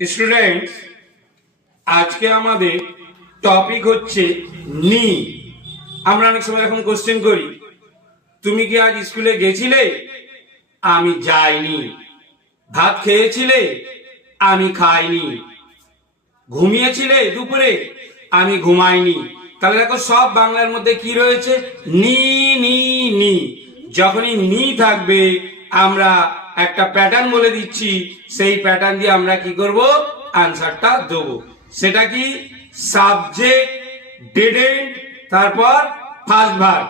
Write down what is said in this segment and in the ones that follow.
Students, আজকে আমাদের topic হচ্ছে নি। আমরা অনেক সময় এরকম কোশ্চেন করি, তুমি কি আজ স্কুলে গেছিলে? আমি যাইনি। ভাত খেয়েছিলে? আমি খাইনি। ঘুমিয়েছিলে দুপুরে? আমি ঘুমাইনি। তাহলে দেখো, সব বাংলার মধ্যে কি রয়েছে? নি নি নি। যখনই নি থাকবে আমরা একটা প্যাটার্ন বলে দিচ্ছি, সেই প্যাটার্ন দিয়ে আমরা কি করব? আনসারটা দেবো। সেটা কি? সাবজেক্ট ডিডেন্ট, তারপর ফার্স্ট ভার্ব।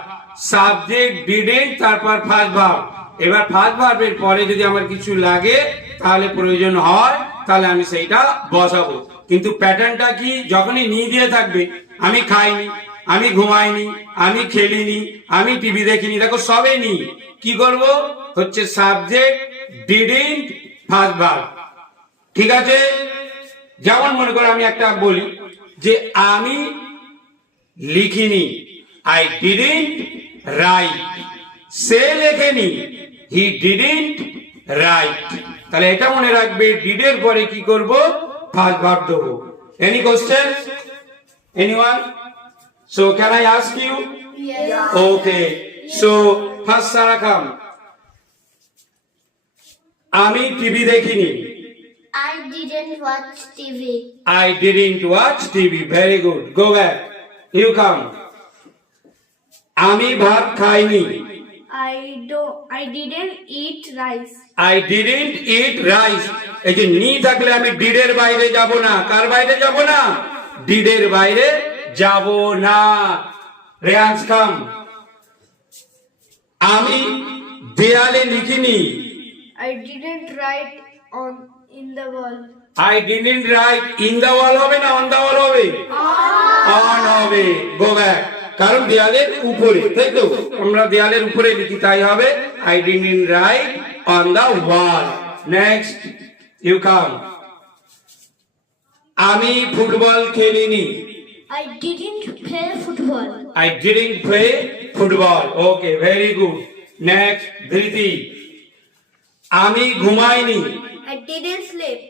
সাবজেক্ট ডিডেন্ট, তারপর ফার্স্ট ভার্ব। এবার ফার্স্ট ভার্বের পরে যদি আমার কিছু লাগে, তাহলে প্রয়োজন হয়, তাহলে আমি সেইটা বসাবো। কিন্তু প্যাটার্নটা কি? যখনই নি দিয়ে থাকবে, আমি খাইনি, আমি ঘুমাইনি, আমি খেলিনি, আমি টিভি দেখিনি, দেখো সবই নি। কি করব? হচ্ছে সাবজেক্ট ডিডেন্ট ফার্স্ট ভার্ব। ঠিক আছে? যেমন মনে করো আমি একটা বলি যে আমি লিখিনি, আই ডিডেন্ট রাইট। সে লেখেনি, হি ডিডেন্ট রাইট। তাহলে এটা মনে রাখবে, ডিডের পরে কি করব? ফার্স্ট ভার্ব দেবো। Any question? Anyone? So can I ask you? Okay, so first সারা খাম। আমি টিভি দেখিনি। I didn't watch TV. I didn't watch TV. Very good. Go back. You come. আমি ভাত খাইনি। I didn't eat rice. I didn't eat rice. এই যে নি থাকলে আমি ডিডের বাইরে যাব না। কার বাইরে যাব না? ডিডের বাইরে যাব না। রেয়ান্স কাম। আমি দেয়ালে লিখিনি। I didn't write in the wall. I didn't write in the wall হবে না on the wall হবে? On হবে। Go back. কারণ দেয়ালের উপরে, তাই তো? আমরা দেয়ালের উপরে লিখি, তাই হবে I didn't write on the wall. Next, you come. আমি football খেলিনি। I didn't play football. I didn't play football. Okay, very good. Next, Dhriti. আমি ঘুমাইনি। I didn't sleep.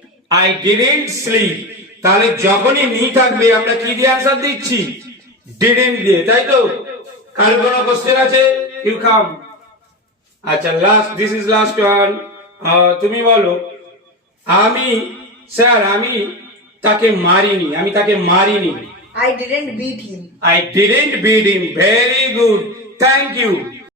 I didn't sleep. তাহলে যখনই নি থাকবে আমরা কি দিয়ে আনসার দিচ্ছি? ডিডেন্ট দিয়ে, তাই তো? কার কোনো কোশ্চেন আছে? You come. আচ্ছা, last, this is last one. তুমি বলো। আমি স্যার, আমি তাকে মারিনি। আমি তাকে মারিনি। I didn't beat him. I didn't beat him. Very good. Thank you.